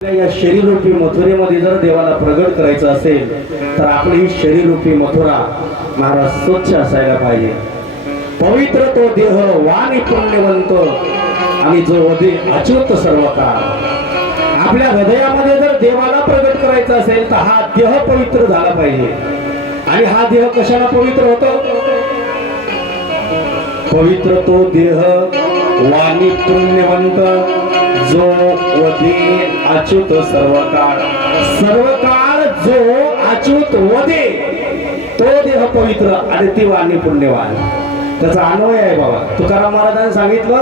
या शरीररूपी मथुरेमध्ये जर देवाला प्रगट करायचं असेल तर आपली ही शरीररूपी मथुरा महाराज स्वच्छ असायला पाहिजे. पवित्र तो देह वाणी पुण्यवंत आणि जो वदे अच्युत सर्व काळ. आपल्या हृदयामध्ये जर देवाला प्रगट करायचं असेल तर हा देह पवित्र झाला पाहिजे. आणि हा देह कशाला पवित्र होतो? पवित्र तो देह वाणी पुण्यवंत जो वदे अच्युत सर्व काळ. सर्व काळ जो अच्युत वदे तो देह पवित्र आणि ती वाणी पुण्यवान. त्याचा अन्वय आहे बाबा. तुकाराम महाराजांनी सांगितलं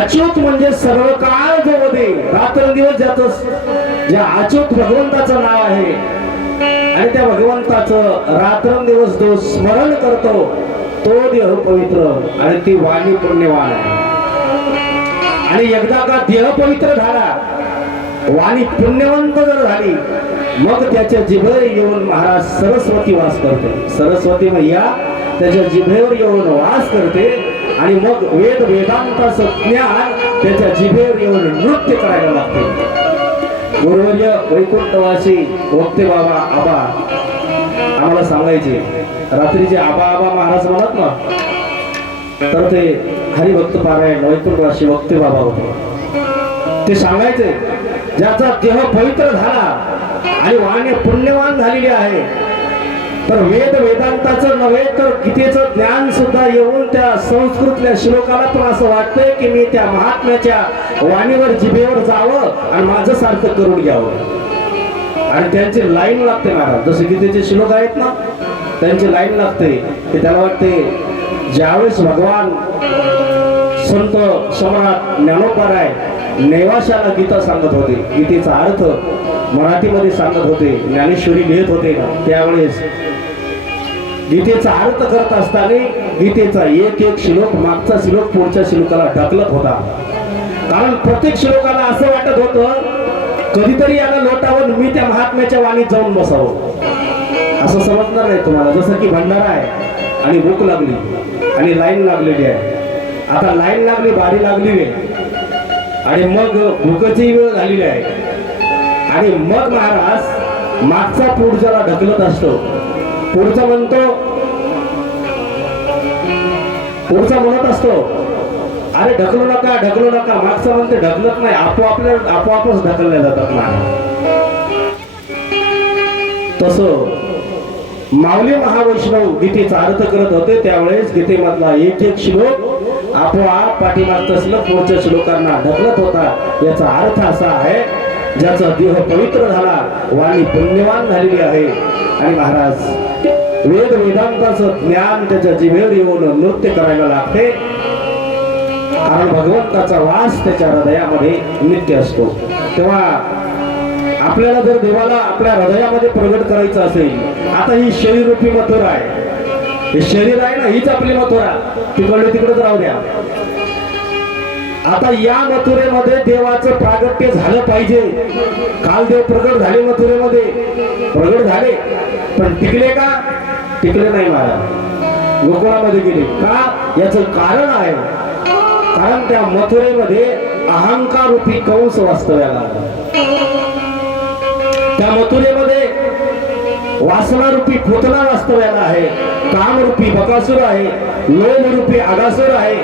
अच्युत म्हणजे सर्व काळ जो वदे, रात्रंदिवस ज्याचं ज्या अच्युत भगवंताचं नाव आहे आणि त्या भगवंताचं रात्रंदिवस जो स्मरण करतो तो देह पवित्र आणि ती वाणी पुण्यवान आहे. आणि एकदा का देह पवित्र झाला, वाणी पुण्यवंत जर झाली, मग त्याच्या जिभेवर येऊन महाराज सरस्वती वास करते. सरस्वती मैया त्याच्या जिभेवर येऊन वास करते आणि मग वेद वेदांताचं ज्ञान त्याच्या जिभेवर येऊन नृत्य करायला लागते. गुरुवर्य वैकुंठवासी वक्ते बाबा आबा आम्हाला सांगायचे, रात्रीचे आबा आबा महाराज म्हणत ना, तर ते हरिभक्त पारायण वैकुंठवासी वक्ते बाबा होते. ते सांगायचे ज्याचा देह पवित्र झाला आणि वाणी पुण्यवान झालेली आहे तर वेद वेदांताचं नव्हे तर गीतेचं ज्ञान सुद्धा येऊन त्या संस्कृतल्या श्लोकाला पण असं वाटतंय की मी त्या महात्म्याच्या वाणीवर जिभेवर जावं आणि माझं सारखं करून घ्यावं. आणि त्यांची लाईन लागते महाराज. जसे गीतेचे श्लोक आहेत ना, त्यांची लाईन लागते की त्याला वाटते ज्यावेळेस भगवान संत सम्राट ज्ञानोपाराय नेवाशाला गीता सांगत होते, गीतेचा अर्थ मराठीमध्ये सांगत होते, ज्ञानेश्वरी लिहित होते ना, त्यावेळेस गीतेचा अर्थ करत असताना गीतेचा एक एक श्लोक मागचा श्लोक पुढच्या श्लोकाला ढकलत होता. कारण प्रत्येक श्लोकाला असं वाटत होतं कधीतरी याला लोटावून मी त्या महात्म्याच्या वाणीत जाऊन बसावं. असं समजणार नाही तुम्हाला. जसं की भंडारा आहे आणि भूक लागली आणि लाईन लागलेली आहे. आता लाईन लागली, बारी लागलेली आहे आणि मग भूकची वेळ झालेली आहे आणि मग महाराज मागचा पुढच्याला ढकलत असतो. पुढचा म्हणत असतो अरे ढकलू नका ढकलू नका. मागचा म्हणते ढकलत नाही, आपोआपच ढकलल्या जातात ना. तसं माऊली महावैष्णव गीतेचा अर्थ करत होते त्यावेळेस गीतेमधला एक एक श्लोक आपोआप पाठीमागचा श्लोक पुढच्या श्लोकांना ढकलत होता. याचा अर्थ असा आहे ज्याचा देह पवित्र झाला, वाणी पुण्यवान झालेली आहे आणि महाराज वेद वेदांताचं ज्ञान त्याच्या जिभेवर येऊन नृत्य करायला लागते. कारण भगवंताचा वास त्याच्या हृदयामध्ये नित्य असतो. तेव्हा आपल्याला जर देवाला आपल्या हृदयामध्ये प्रगट करायचं असेल, आता ही शरीररूपी मथुरा आहे, हे शरीर आहे ना, हीच आपली मथुरा, तिकडे तिकडेच राहू द्या. आता या मथुरेमध्ये देवाचं प्रागट्य झालं पाहिजे. काल देव प्रगट झाले, मथुरेमध्ये प्रगट झाले, पण टिकले का? टिकले नाही महाराज, गोकुळामध्ये गेले का? याचं कारण आहे, कारण त्या मथुरेमध्ये अहंकार रूपी कंस वास्तव्याला. त्या मथुरेमध्ये वासना रूपी पुतना वास्तव्याला आहे, काम रूपी बकासूर आहे, लोभ रूपी अगासूर आहे,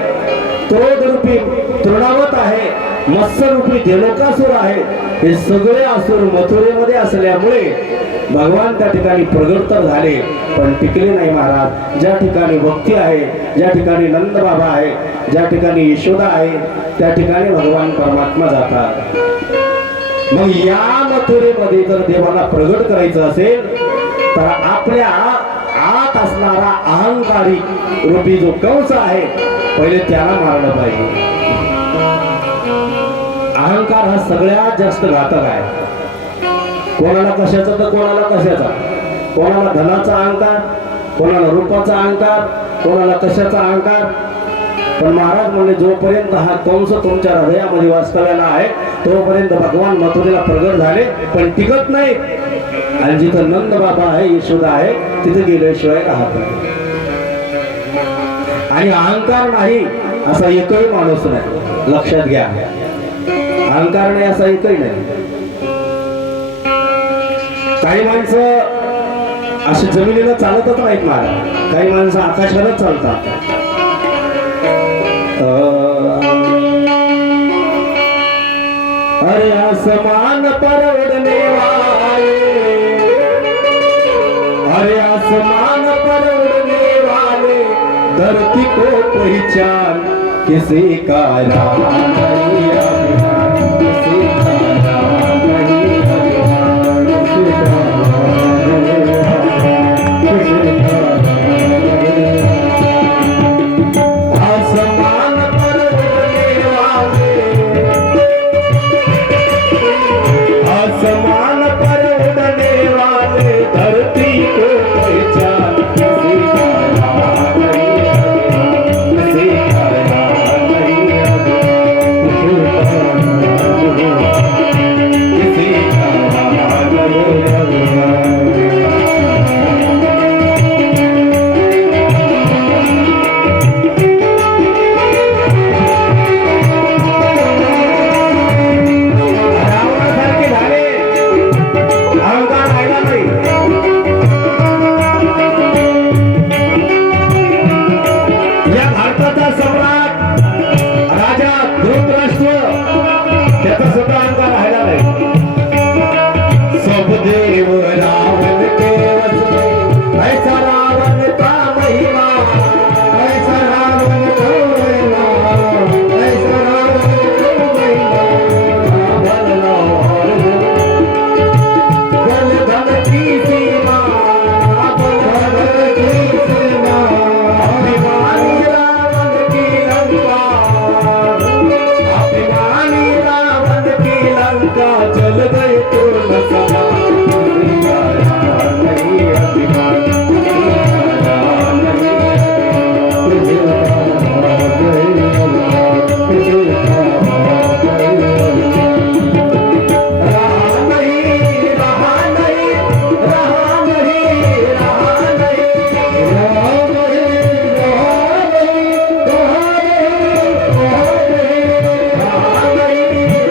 क्रोध रूपी तृणावत आहे, मत्स्य रूपी धेनुकासूर आहे. हे सगळे असुर मथुरेमध्ये असल्यामुळे भगवान त्या ठिकाणी प्रगट तर झाले पण टिकले नाही महाराज. ज्या ठिकाणी भक्ती आहे, ज्या ठिकाणी नंद बाबा आहे, ज्या ठिकाणी यशोदा आहे, त्या ठिकाणी भगवान परमात्मा जातात. मग या मथुरेमध्ये जर देवाला प्रगट करायचं असेल तर आपल्या आत असणारा अहंकारी रूपी जो कंस आहे पहिले त्याला मारलं पाहिजे. अहंकार हा सगळ्यात जास्त घातक आहे. कोणाला कशाचा तर कोणाला कशाचा, कोणाला धनाचा अहंकार, कोणाला रूपाचा अहंकार, कोणाला कशाचा अहंकार. पण महाराज म्हणले जोपर्यंत हा कंस तुमच्या हृदयामध्ये वास्तव्याला आहे तोपर्यंत भगवान मथुरेला प्रगट झाले पण टिकत नाही. आणि जिथं नंद बाबा आहे, यशोदा आहे, तिथे गेल्याशिवाय राहत नाही. आणि अहंकार नाही असा एकही माणूस नाही, लक्षात घ्या. अहंकार नाही असं एकही नाही. काही माणसं अशी जमिनीला चालतच नाहीत महाराज, काही माणसं आकाशालाच चालतात. अरे आसमान पर उड़ने वाले, अरे आसमान पर उड़ने वाले, धरती को पहचान किसी का नाम नहीं अभिमान, किसी का नाम नहीं अभिमान, किसी का आसमान पर उड़ने वाले, आसमान पर उड़ने वाले, धरती को पहचान किसी का नाम नहीं अभिमान, किसी का नाम नहीं अभिमान, किसी का नाम नहीं अभिमान. रावणासारखे झाले, अहंकार राहिला नाही. या भारताचा सम्राट राजा धृतराष्ट्र, त्याचा सुद्धा अहंकार राहिला नाही. सब देव रावण के वश में, ऐसा रावण का महिमा, ऐसा रावण का महिमा, ऐसा रावण का महिमा. रावण लाल बल धन की सीमा, बल धन की सीमा, अभिमानी रावण की लंका, अभिमानी रावण की लंका, जल गई पूर्ण सभा. किसी का नाम नहीं अभिमान, किसी का नाम नहीं अभिमान, किसी का नाम नहीं अभिमान, किसी का नाम नहीं अभिमान. रहा नहीं, रहा नहीं, रहा नहीं, रहा नहीं, रहा नहीं, रहा नहीं, रहा नहीं, रहा नहीं, रहा नहीं, रहा नहीं, रहा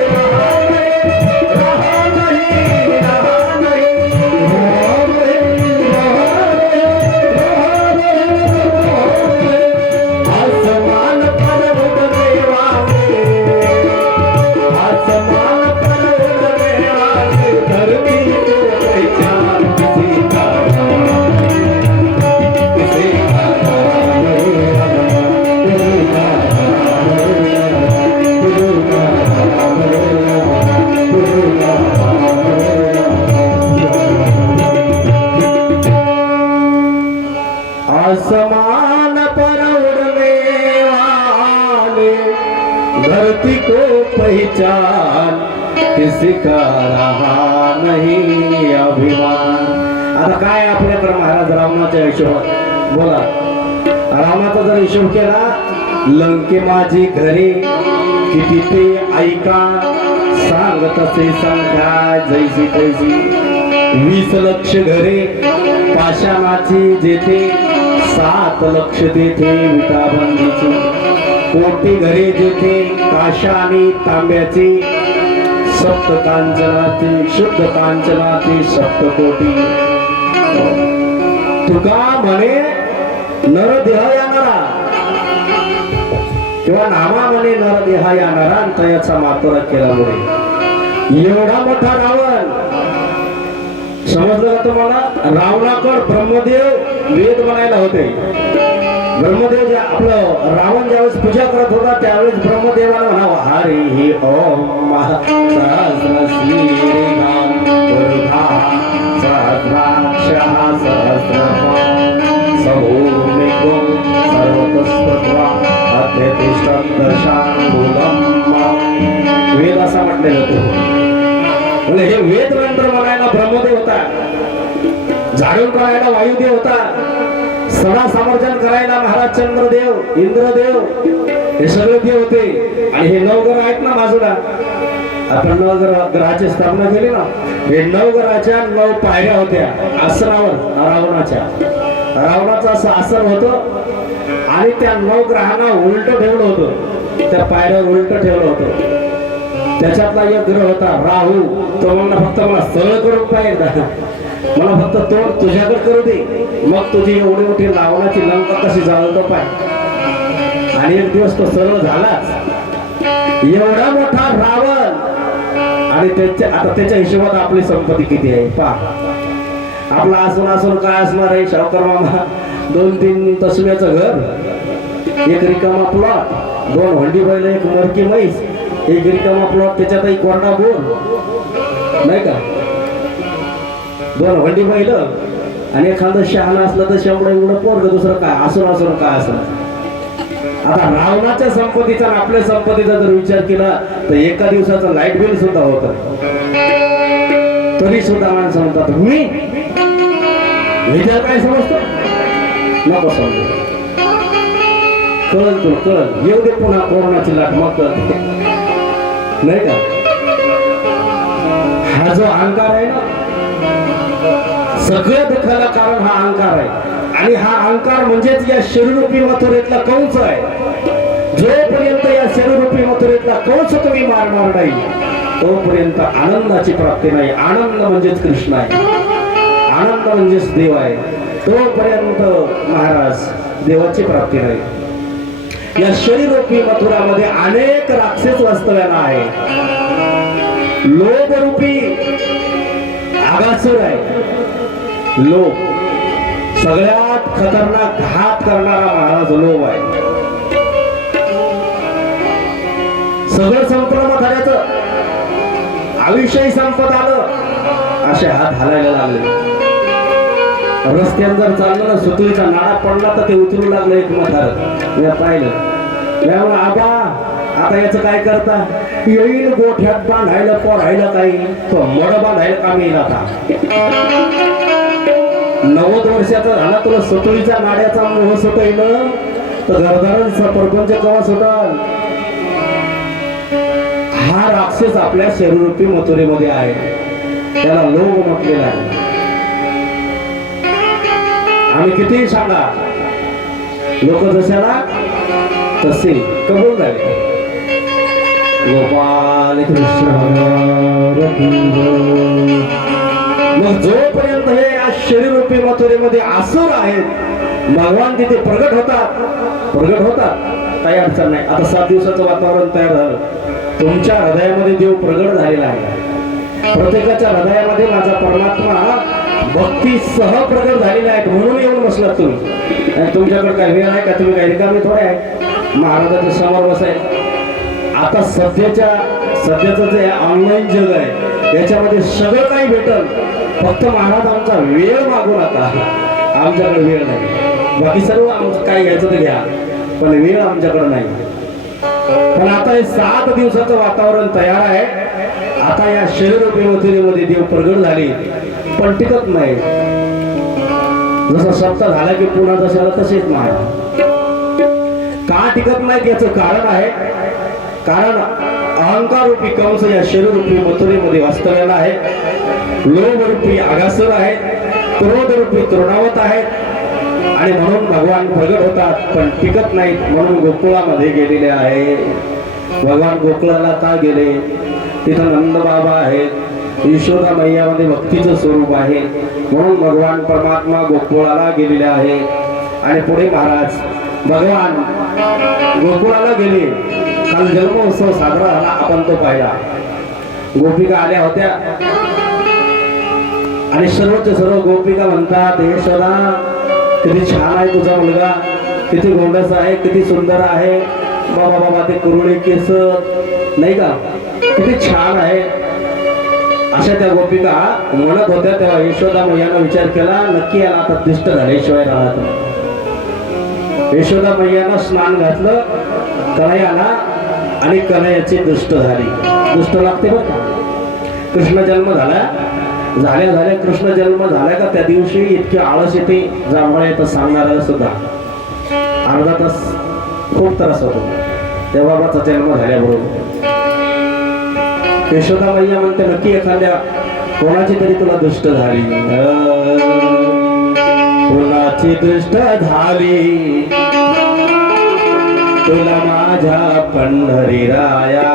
नहीं, आसमान पर उड़ने वाले, आसमान पर उड़ने वाले, धरती को पहचान किसी का नाम, किसी का नाम नहीं अभिमान, किसी का नाम नहीं अभिमान, किसी का नाम नहीं अभिमान, किसी का नाम नहीं अभिमान. आसमान पर उड़ने वाले, धरती को पहचान किसी का रहा नहीं अभिमान. आता काय आपल्याकडे महाराज रावणाच्या हिशोबात बोला. रावणाचा जर हिशोब केला, लंके माझी घरे किती ते ऐका, सांगत असे संख्या जैसी तैसी. 20 लक्ष घरे पाषाणाची जेथे, 7 लक्ष तेथे विटाबंदीची. कोटी घरे जेथे काशा आणि तांब्याची, सप्त कांचनाची, शुद्ध कांचनाची सप्तकोटी. तुका म्हणे नरदेह येणारा, किंवा नामा म्हणे नरदेह येणारा, आणि तयाचा मातोरा केला मुळे. एवढा मोठा रावण, समजलं का तुम्हाला? रावणाकडे ब्रह्मदेव वेद बनायला होते. ब्रह्मदेव आपलं रावण ज्यावेळेस पूजा करत होता, त्यावेळेस ब्रह्मदेवाला म्हणावं, हरी ओम सहस्र श्रीराम दुर्गा सहस्राक्ष सहस्रपाद सभूमिको सर्वतस्त्वा अत्यतिष्ठदशांगुलम. वेद असा म्हटलेलं होतं. म्हणजे हे वेद मंत्र म्हणायला ब्रह्मदेव होता, झाडून करायला वायुदेव होता, सडा समर्जन करायला महाराज चंद्रदेव, इंद्रदेव, हे सगळे देव होते. आणि हे 9 ग्रह आहेत ना बाजूला, आपण 9 ग्रहाची स्थापना केली ना, हे 9 ग्रहाच्या 9 पायऱ्या होत्या आसनावर रावणाच्या. रावणाचं असं आसन होतं, आणि त्या 9 ग्रहांना उलट ठेवलं होतं, त्या पायऱ्यावर उलट ठेवलं होतं. त्याच्यातला एक ग्रह होता राहू. तो म्हणला फक्त मला सरळ करून पाहिजे, मला फक्त तोंड तुझ्याकडे करू दे, मग तुझी एवढी मोठी रावणाची लंका कशी जाळतो पाय. आणि एक दिवस तो सरळ झालाच. एवढा मोठा रावण आणि आता त्याच्या हिशोबात आपली संपत्ती किती आहे पहा. आपला असून असून काय असणार आहे सावकार मामा, 2-3 तसव्याचं घर, एक रिकामा प्लॉट, 2 हंडी बैल, एक मरकी म्हैस, एक रिकामा प्लॉट, त्याच्यात एक कोरडा बोर नाही का, 2 हंडी बैल आणि एखादं शहाणा असलं तर शेवढं एवढं पोरग, दुसरं काय असून असून काय असणार. आता रावणाच्या संपत्तीचा आणि आपल्या संपत्तीचा जर विचार केला तर एका दिवसाचं लाईट बिल सुद्धा होत, तरी सुद्धा माणसं म्हणतात मी काय समजतो, नको समज, कळल तुला कळल, येऊ दे पुन्हा कोरोनाची लाट, मग कळते नाही का. हा जो अहंकार आहे ना, सगळ्या दुःखाला कारण हा अहंकार आहे. आणि हा अहंकार म्हणजेच या शरीररूपी मथुरेतला कंस आहे. जोपर्यंत या शरीररूपी मथुरेतला कंस तुम्ही मारणार नाही तोपर्यंत आनंदाची प्राप्ती नाही. आनंद म्हणजेच कृष्ण आहे, आनंद म्हणजेच देव आहे. तोपर्यंत महाराज देवाची प्राप्ती नाही. या शरीररूपी मथुरामध्ये अनेक राक्षस वास्तव्याला आहे. लोभरूपी आगासूर आहे. लोभ सगळ्यात खतरनाक घात करणारा महाराज लोभ आहे. सगळं संपूर्ण मथाऱ्याचं आयुष्यही संपत आलं, असे हात हालायला लागले. रस्त्यात जर चाललं ना, सुतळीचा नाडा पडला तर ते उतरू लागलं एक मथार. मी पाहिलं, त्यामुळे आबा आता याचं काय करता, येईल गोठ्यात बांधायला पोरायला काही, तो मड बांधायला काम येईल. आता 90 वर्षाचा झाला, तुला सुतळीच्या नाड्याचा मोह सुटेल तर घरदारांचा परपंच केव्हा सुटाल. हा राक्षस आपल्या शरीररूपी मथुरेमध्ये आहे, त्याला लोभ म्हटलेला आहे. आम्ही कितीही सांगा, लोक जशाला तसे कबूल झाले. गोपाल कृष्ण. मग जोपर्यंत हे या शरीररूपी मथुरेमध्ये आसुर आहेत, भगवान तिथे प्रगट होतात, काही अडचण नाही. आता 7 दिवसाचं वातावरण तयार झालं, तुमच्या हृदयामध्ये देव प्रगट झालेला आहे. प्रत्येकाच्या हृदयामध्ये माझा परमात्मा भक्ती सह प्रगट झालेला आहे. म्हणून येऊन बसलात तुम्ही. तुमच्याकडे काय वेळ आहे का, तुम्ही काही रिकामे थोडे आहे महाराजाच्या समोर बसायचं. आता सध्याचं जे ऑनलाईन जग आहे याच्यामध्ये सगळं काही भेटल, फक्त महाराज आमचा वेळ मागू नका. आमच्याकडे वेळ नाही, बाकी सर्व आमचं काय घ्यायचं तर घ्या, पण वेळ आमच्याकडे नाही. पण आता हे 7 दिवसाचं वातावरण तयार आहे. आता या शरीररूपी मथुरेमध्ये देव प्रगट झाले, पण टिकत नाही. जसा सप्ताह झाला की पुन्हा जशाला तसेच महाराज. का टिकत नाही याचं कारण आहे, कारण अहंकार रूपी कंस या शरीररूपी मथुरेमध्ये वास्तव्याला आहे. लोभरूपी आगासूर आहेत, क्रोधरूपी तृणावत आहेत, आणि म्हणून भगवान प्रगट होतात पण टिकत नाहीत. म्हणून गोकुळामध्ये गेलेले आहे. भगवान गोकुळाला का गेले, तिथं नंद बाबा आहेत, यशोदा मैयामध्ये भक्तीचं स्वरूप आहे. म्हणून भगवान परमात्मा गोकुळाला गेलेले आहे. आणि पुढे महाराज भगवान गोकुळाला गेले. काल जन्मोत्सव साजरा झाला, आपण तो पाहिला. गोपिका आल्या होत्या आणि सर्वच सर्व गोपिका म्हणतात, यशोदा किती छान आहे तुझा मुलगा, किती गोंडस आहे, किती सुंदर आहे. बाबा बाबा ते कुरळे केस नाही का, किती छान आहे. अशा त्या गोपिका म्हणत होत्या. तेव्हा यशोदा मैयानं विचार केला, नक्की याला आता दिष्ट झाल्याशिवाय राहत नाही. यशोदा मैयानं स्नान घातलं कन्हैयाला आणि कन्हैयाची दुष्ट झाली. दुष्ट लागते बरं का. कृष्ण जन्म झाल्या कृष्ण जन्म झाला का त्या दिवशी इतके आळस येते, जांभळा येतं सांगणाऱ्याला सुद्धा. अर्धा तास खूप त्रास होतो त्या बाबाचा जन्म झाल्याबरोबर. यशोदा मैया म्हणते, नक्की एखाद्या कोणाची तरी तुला दुष्ट झाली, कोणाची दुष्ट झाली तुला माझ्या पंढरी राया.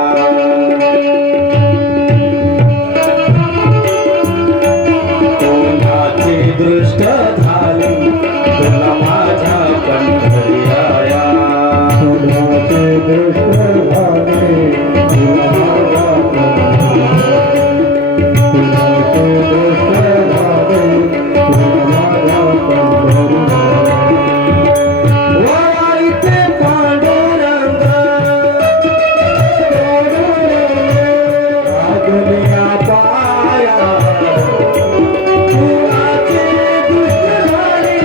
कुणाचे दुष्ट झाले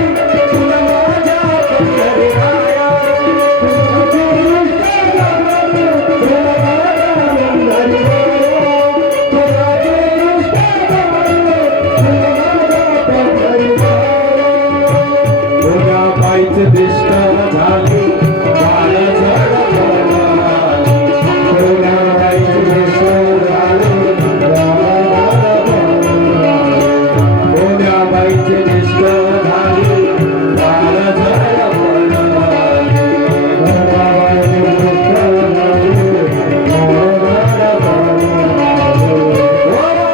तुला माझ्या पंढरीराया कुणाचे दुष्ट झाले तुला माझ्या पंढरीराया कुणाचे दुष्ट झाले तुला माझ्या पंढरीराया तुझ्या पायीचे दिष्ट झाले बाळ जड बनवाली तुझ्या पायीचे दिष्ट झाले तुझ्या पायीचे दिष्ट झाले बाळ जड बनवाली तुझ्या पायीचे दिष्ट झाले बाळ जड बनवाली वाईते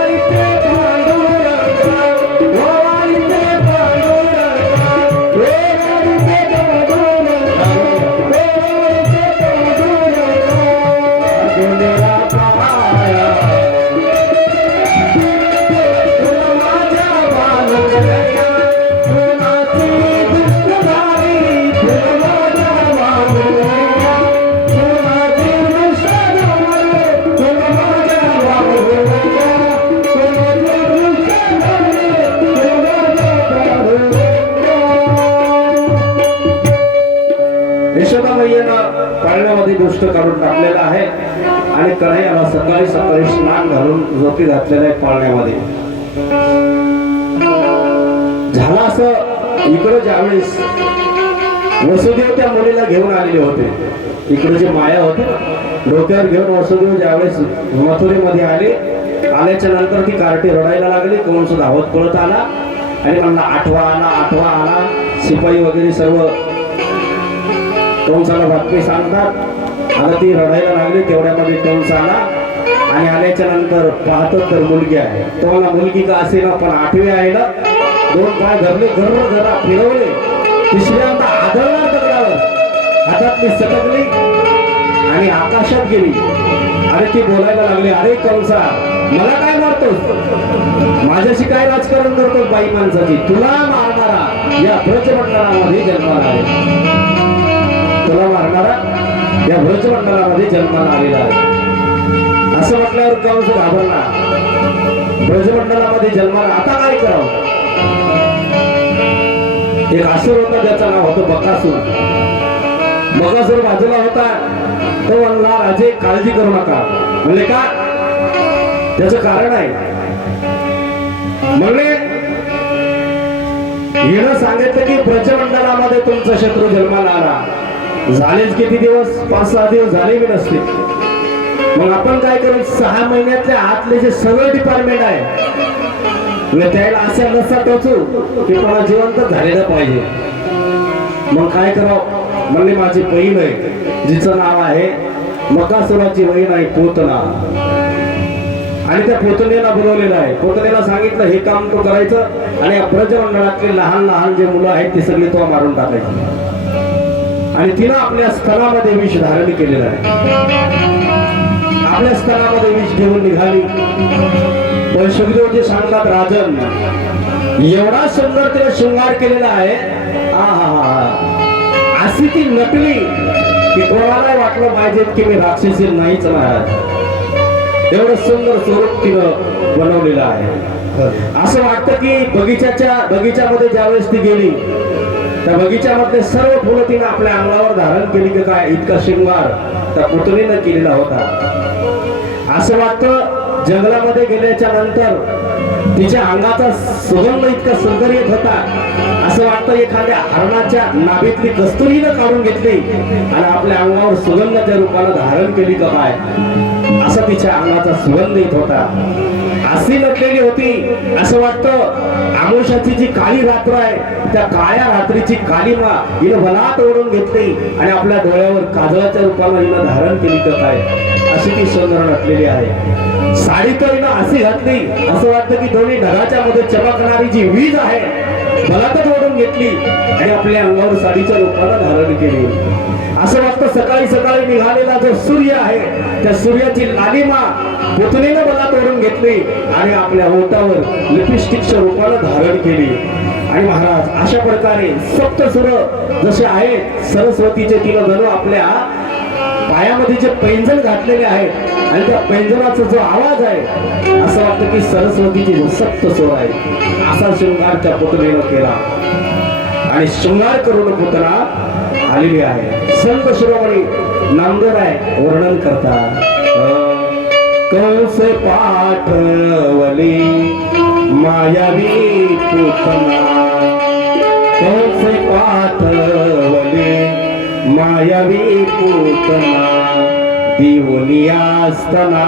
पांडुरंगा वाईते पांडुरंगा यशोदा मैयानं पाळण्यामध्ये गोष्ट काढून टाकलेला आहे आणि कन्हैयाला सकाळी सकाळी स्नान घालून झोपी घातलेलं आहे पाळण्यामध्ये. झालं असं इकडं ज्यावेळेस वसुदेव त्या मुलीला घेऊन आलेले होते, इकडे जे माया होते डोक्यावर घेऊन वसुदेव ज्यावेळेस मथुरेमध्ये आल्याच्या नंतर ती कार्टी रडायला लागली. कोण सुद्धा धावत पळत आला आणि म्हणला आठवा आला. शिपाई वगैरे सर्व कंसाला बातमी सांगतात. आता ती रडायला लागली तेवढ्यामध्ये कंस आला आणि आल्याच्या नंतर पाहतो तर मुलगी आहे. तो मला मुलगी का असेल पण आठवी आहे ना. दोन पाय धरले घरा फिरवले, तिसऱ्यांदा आदळला दगडावर, हातातली सटकली आणि आकाशात गेली. अरे ती बोलायला लागली, अरे कंसा मला काय मारतोस, माझ्याशी काय राजकारण करतोस बाई माणसाची, तुला मारणारा या ब्रजमंडळामध्ये जन्माला आहे, तुला मारणारा या ब्रजमंडळामध्ये जन्माला आलेला आहे. असं म्हटल्यावर कंस घाबरला. ब्रजमंडळामध्ये जन्माला आता काय करावं. एक असुर होता ज्याचं नाव होतं बकासूर. बकासूर बाजूला होता. तो म्हणला राजे काळजी करू नका. म्हणले का. त्याचं कारण आहे. म्हणले हिनं सांगितलं की ब्रजमंडळामध्ये तुमचा शत्रू जन्माला आला. झालेच किती दिवस, 5-6 दिवस झाले बी नसते. मग आपण काय करू, 6 महिन्यातले आतले जे सगळे डिपार्टमेंट आहे त्याला अशा नसा टोचू की कोणा जिवंत झालेलं पाहिजे. मग काय करावं. म्हणले माझी बहीण आहे जिचं नाव आहे बकासुराची बहीण आहे पोतना, आणि त्या पोतनेला बोलवलेलं आहे. पोतनेला सांगितलं हे काम तो करायचं आणि या ब्रजमंडळातले लहान लहान जे मुलं आहेत ते सगळी तो मारून टाकायची. आणि तिनं आपल्या स्तनामध्ये विष धारण केलेलं आहे. आपल्या स्तनामध्ये विष घेऊन निघाली. पण सुखदेवजी सांगतात राजन एवढा सुंदर तिने शृंगार केलेला आहे. अशी ती नटली की कोणाला वाटलं पाहिजे की मी राक्षसी नाहीच महाराज. एवढं सुंदर स्वरूप तिनं बनवलेलं आहे. असं वाटतं की बगीच्यामध्ये ज्यावेळेस ती गेली त्या बगीच्यामध्ये सर्व फुलं तिने आपल्या अंगावर धारण केली की काय इतका शृंगार त्या पुतळीनं केलेला होता. असं वाटतं जंगलामध्ये गेल्याच्या नंतर तिच्या अंगाचा सुगंध इतका सुंदर येत होता. असं वाटतं एखाद्या हरणाच्या नाभीतली कस्तुरीनं काढून घेतली आणि आपल्या अंगावर सुगंधाच्या रूपानं धारण केली का काय, असा तिच्या अंगाचा सुगंध येत होता. अशी नटलेली होती. असं वाटतं आमुषाची जी काळी रात्र आहे त्या काळ्या रात्रीची कालीमा हिनं वनात ओढून घेतली आणि आपल्या डोळ्यावर काजळाच्या रूपानं हिनं धारण केली का काय, अशी ती सुंदर नटलेली आहे. साडी तर हिनं अशी घातली असं वाटतं की दोन्ही ढगाच्या मध्ये चमकणारी जी वीज आहे भलातच ओढून घेतली आणि आपल्या अंगावर साडीच्या रूपानं धारण केली. असं वाटतं सकाळी सकाळी निघालेला जो सूर्य आहे त्या सूर्याची लालिमा पुतणीनं मला तोडून घेतली आणि आपल्या ओठावर लिपस्टिकच्या रूपानं धारण केली. आणि महाराज अशा प्रकारे सप्तसुर जसे आहेत सरस्वतीचे तिनं जणू आपल्या पायामध्ये जे पैंजण घातलेले आहेत आणि त्या पैंजणाचा जो आवाज आहे असं वाटतं की सरस्वतीची सप्त स्वर आहे असा शृंगार त्या पुतळीनं केला आणि शृंगार करून पुतळा आलेली आहे. संत शिरोमणी नामदेवराय वर्णन करतात. कंस पाठवली मायावी पुतना, कंस पाठवली मायावी पुतना, दिवली असताना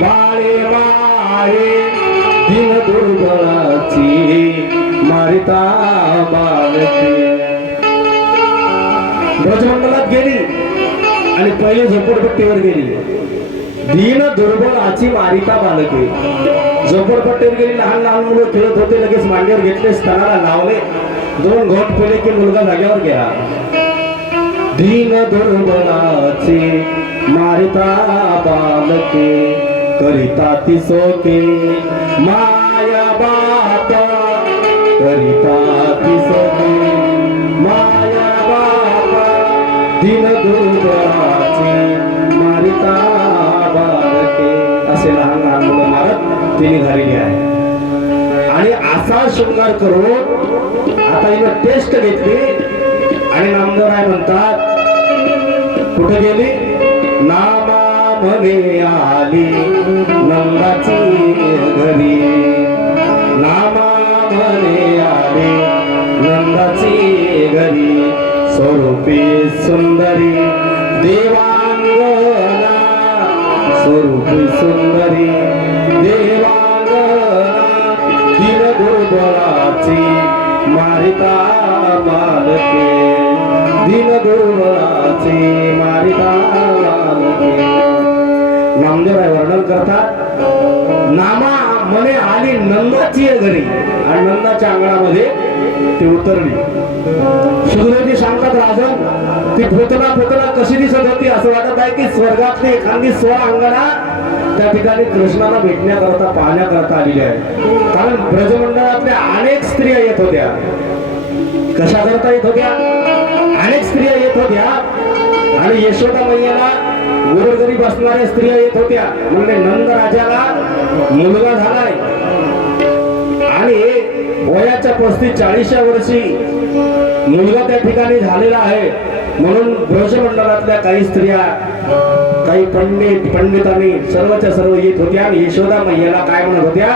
बाळे मारे दिन दुर्बळाची मारिता बालके. ब्रजमंडलात गेली आणि पहिले झोपडपट्टीवर गेली. दीन दुर्बळाची मारिता बालके. झोपडपट्टीवर गेली, लहान लहान मुलं खेळत होते, लगेच मांडीवर घेतले, स्तनाला लावले, 2 घोट पिले की मुलगा जाग्यावर गेला. दीन दुर्बळाची मारिता बालके, करिता ती सोके माया बात, करिता ती सोके माया बात, दीन दुर्बळाची मारिता बालके. असे लहान लहान मुलं मारत ती निघालेली आहे. आणि असा शृंगार करून आता हिनं टेस्ट घेतली आणि नामदेवराय म्हणतात कुठे गेली. नामा म्हणे आली नंदाची घरी, नामा म्हणे आली नंदाची घरी, स्वरूपी सुंदरी देवांगना, स्वरूपी सुंदरी देवांगना, दीन दुर्बळाची मारिता बालके, दीन दुर्बळाची मारिता बालके. नामदेवराय वर्णन करतात. नामा म्हणे आली नंदाची घरी आणि नंदाच्या अंगणामध्ये ती उतरली. सुखदेवजी सांगतात राजन, ती पुतना कशी दिसत होती असं वाटत आहे की स्वर्गातली एखादी अंगणा त्या ठिकाणी कृष्णाला भेटण्याकरता पाहण्याकरता आलेली आहे. कारण ब्रजमंडळातल्या अनेक स्त्रिया येत होत्या. कशा करता येत होत्या. अनेक स्त्रिया येत होत्या आणि यशोदा मैयाला घरोघरी बसणाऱ्या स्त्रिया येत होत्या. म्हणजे नंद राजाला मुलगा झालाय आणि वयाच्या 35-40 वर्षी मुलगा त्या ठिकाणी झालेला आहे. म्हणून ब्रजमंडळातल्या काही स्त्रिया, काही पंडितांनी सर्वच्या सर्व येत होत्या आणि यशोदा मैयाला काय म्हणत होत्या,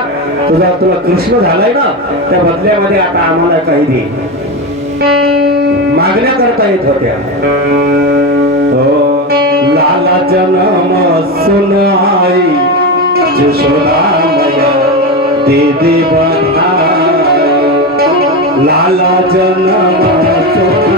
तुला कृष्ण झालाय ना, त्या बदल्यामध्ये आता आम्हाला काही दे, मागण्या करता येत होत्या. लाला जन्म सुन आई यशोदा मैया दे दे बधाई, लाला जन्म सुन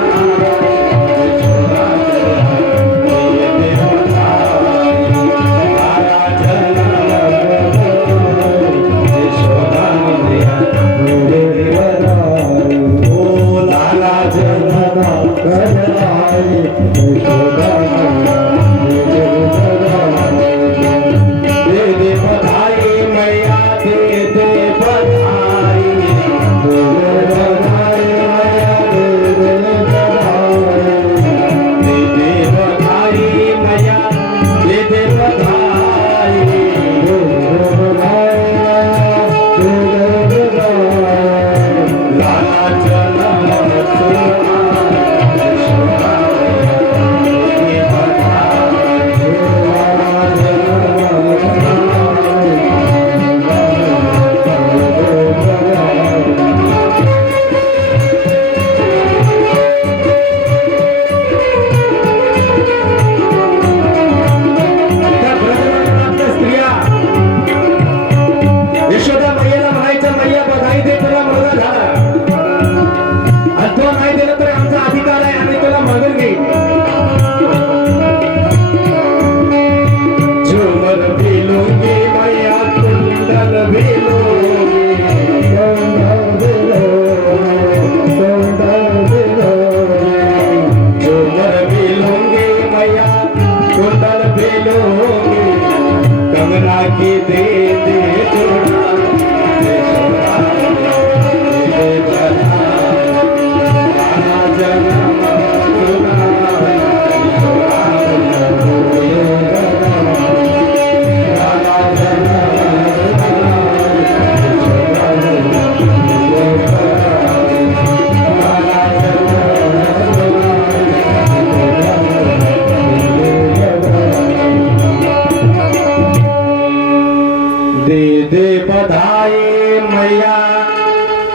दे बधाई मैया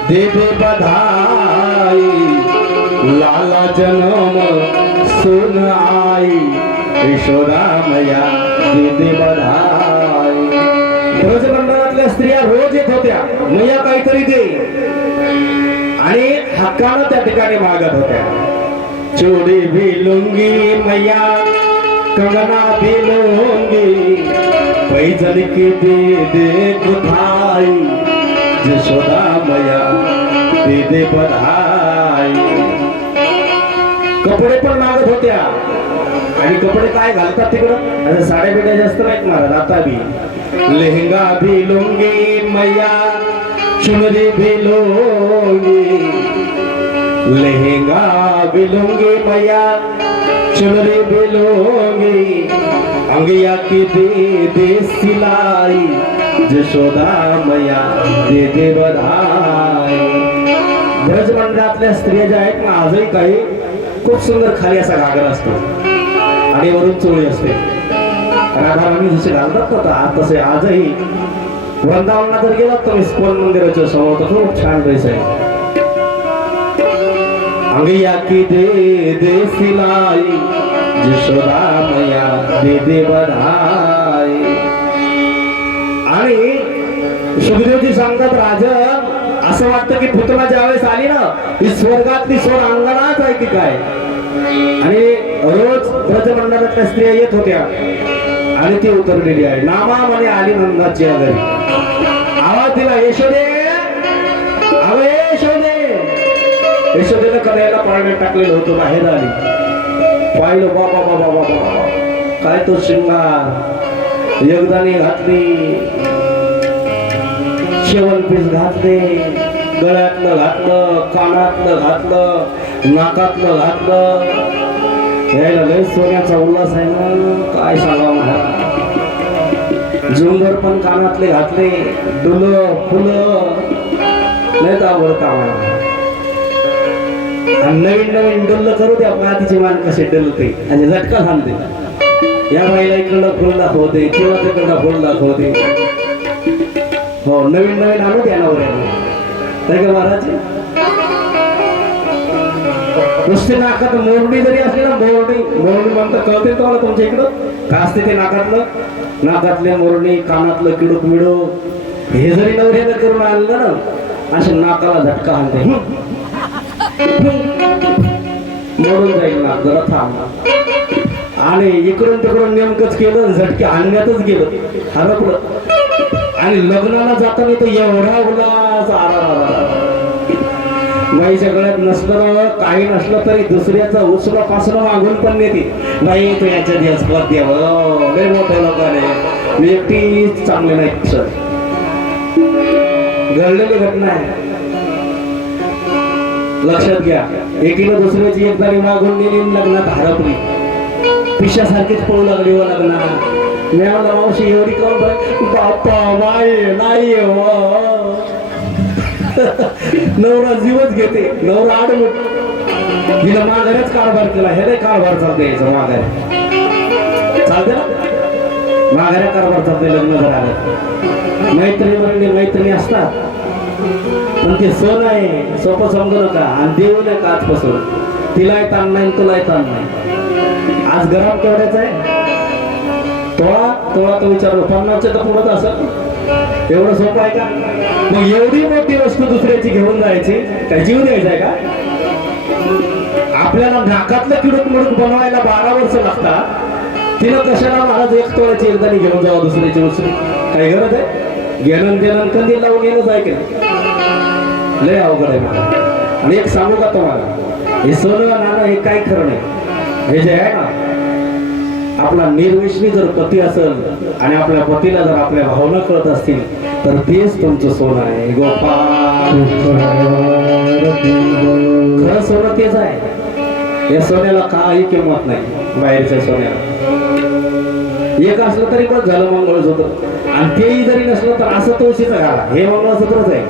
दे बधाई लाला जन्म सुन आई यशोदा मैया दे बधाई। ब्रजमंडळातल्या स्त्रिया रोज येत होत्या मैया काहीतरी दे आणि हक्कानं त्या ठिकाणी मागत होत्या। चोडी भी लुंगी मैया कंगना भी लुंगी पैजल की दे बधाई यशोदा मैया दे बधाई। कपडे पण मागत होत्या आणि कपडे काय घालतात तिकडं साड्या बिड्या जास्त नाहीत मारत आता बी लेहंगा भी लुंगी मैया चुनरी भी लुंगी लेहंगा भी लुंगी मैया चुनरी भी लुंगी अंगिया की दे सिलाई यशोदा मैया दे बधाई। ब्रजमंडळातल्या स्त्रिया ज्या आहेत ना आजही काही खूप सुंदर खाली असा घागरा असतो आणि वरून चोळी असते। राधाराणी जसे घालतात ना आज तसे आजही वृंदावनात जर गेलात तर इस्कॉन मंदिराच्या समोर तर खूप छान ड्रेस आहे। अंगिया की दे सिलाई यशोदा मैया दे बधाई। आणि सुखदेवजी सांगतात राजन असं वाटतं की पुतना ज्यावेळेस आली ना ही स्वर्गातली सोड अंगणाच आहे की काय। आणि रोज ब्रजमंडळातल्या स्त्रिया येत होत्या आणि ती उतरलेली आहे नामा म्हणे आली नंदाच्या घरी आवाज दिला यशोदे अवे यशोदे। यशोदेनं कन्हैयाला पाळण्यात टाकलेलं होतं बाहेर आली पाहिलं बाबा बाबा बाबा काय तो शिंगार यगदानी घातली शेवण पीस घातले गळ्यातलं घातलं कानातलं घातलं नाकातलं घातलं यायला लय सोन्याचा उल्हास आहे ना काय सांगा मला। झुंबर पण कानातले घातले डुलं फुलं लय आवडत आम्हाला आणि नवीन नवीन डुल्ल करू द्या मातीची मान कसे डलते आणि झटका थांबते या बाईला इकडलं फुल दाखवते किंवा तिकडला फुल दाखवते हो नवीन नवीन आणू द्या नवऱ्याला काय का महाराज नुसते नाकात मोरडी जरी असली ना मोरडी मोरडी म्हणतात कळते तुम्हाला तुमच्या इकडं का असते ते नाकातले मोरडी कानातलं किडूक मिडूक हे जरी नवऱ्यानं करून आणलं ना असे नाकाला झटका आणते मोडून जाईल ना जरा थांब आणि इकडून तिकडून नेमकंच केलं झटके आणण्यातच गेलं हरपलं आणि लग्नाला जाताना तर एवढा उल्हास बाईच्या गळ्यात नसलं काही नसलं तरी दुसऱ्याचा उसला पासलं मागून पण नेते बाई तू याच्या दिवस पद द्यावं लय मोठ्या लोकांनी मी एकटी चांगले नाही सर घडलेली घटना आहे लक्षात घ्या एकीनं दुसऱ्याची एकदारी मागून नेली लग्नात हरपली पिशासारखीच पळू लागली व लग्नात मेळाला मावशी एवढी करून बाप्पा नाही नवरा जीवच घेते नवरा आडमुठ हिला माघाऱ्याच कारभार केला हे नाही कारभार चालते याचा माघाऱ्या चालते ना माघाऱ्या कारभार चालते लग्न झालं मैत्रिणी असतात पण ते सोन आहे सोपं समजू नका आणि देऊ नका आजपासून तिला ताण नाही तुला ताण नाही आज गरम केवढ्याच आहे तोळा तो विचारलो 50 तर पुढत असं एवढं सोपं आहे का मग एवढी मोठी वस्तू दुसऱ्याची घेऊन जायची काय जीव द्यायचा आहे का आपल्याला नाकातलं किडूक मुडूक बनवायला 12 वर्ष लागतात तिला कशाला महाराज 1 तोळ्याची एकदानी घेऊन जावं दुसऱ्याची वस्तू काही गरज आहे घेणं देणं कंदी लावून येणंच आहे की लय अवघड आहे मला आणि एक सांगू का तुम्हाला हे सोनं नाणं हे काही खरं नाही हे जे आहे ना आपला निर्विष्णी जर पती असेल आणि आपल्या पतीला जर आपल्या भावना कळत असतील तर तेच तुमचं सोनं आहे गोपाळ खरं सोनं तेच आहे या सोन्याला काही किंमत नाही बाहेरच्या सोन्याला एक असलं तरी पण झालं मंगळसूत्र आणि तेही जरी नसलं तर असं तुळशीचं घाला हे मंगळसूत्रच आहे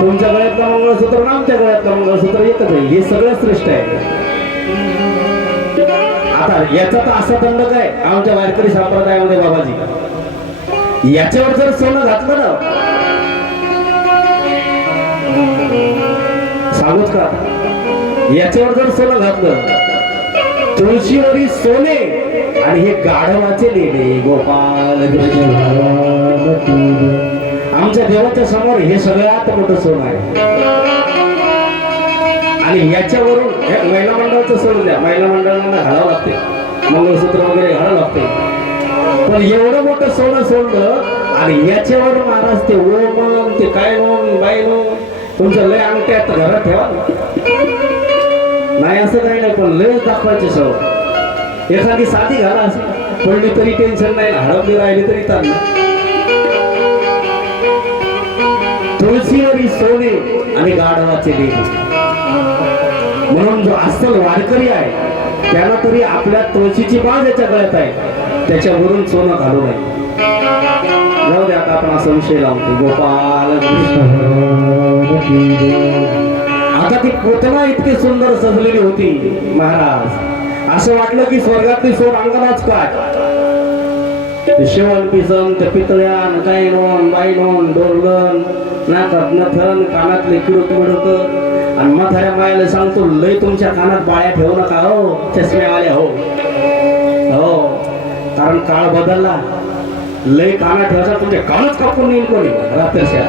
तुमच्या गळ्यातलं मंगळसूत्र ना आमच्या गळ्यातलं मंगळसूत्र एकच आहे हे सगळं श्रेष्ठ आहे आता याचा तर असा दंडक आहे आमच्या वारकरी संप्रदायामध्ये बाबाजी याच्यावर जर सोनं घातलं ना, सांगूच का, याच्यावर जर सोनं घातलं, तुळशीवरी सोने आणि हे गाढवाचे लेणे गोपाल कृष्ण, आमच्या देवाच्या समोर हे सगळ्यात मोठं सोनं आहे. आणि याच्यावरून महिला मंडळाचं सोडून द्या, महिला मंडळांना घालावं लागते, मंगळसूत्र वगैरे घालावं लागते, पण एवढं मोठं सोनं सोडलं आणि याच्यावर महाराज ते ओम ते काय नोन बाय नोन तुमचं लय अंगठ्यात घरात ठेवा नाही, असं काही नाही, पण लयच दाखवायचे सवय. एखादी साधी घाला असेल पडली तरी टेन्शन नाही, हरवली राहिली तरी चाललं. तुळशीवरी सोने आणि गाढवाचे लेणे, म्हणून जो अस्सल वारकरी आहे त्याला तरी आपल्या तुळशीची बाळ ज्याच्या गळ्यात आहे त्याच्यावरून सोनं घालू नये. जाऊ दे, आता आपण असा विषय लावतो. गोपाल आता ती पोतना इतकी सुंदर सजलेली होती महाराज, असं वाटलं की स्वर्गातली सोड अंगणाच काय. शेवण पिसन त्या पितळ्यान काय नोन बाई नोन डोरलन नाकात नथन कानातले किडूक मिळत, आणि म्हाताऱ्या मायाला सांगतो लय तुमच्या कानात बाळ्या ठेवू नका हो चष्मेवाले हो, हो कारण काळ बदलला, लय कानात ठेवायचा तुमच्या कानच कापून येईल कोणी रात्रच्या.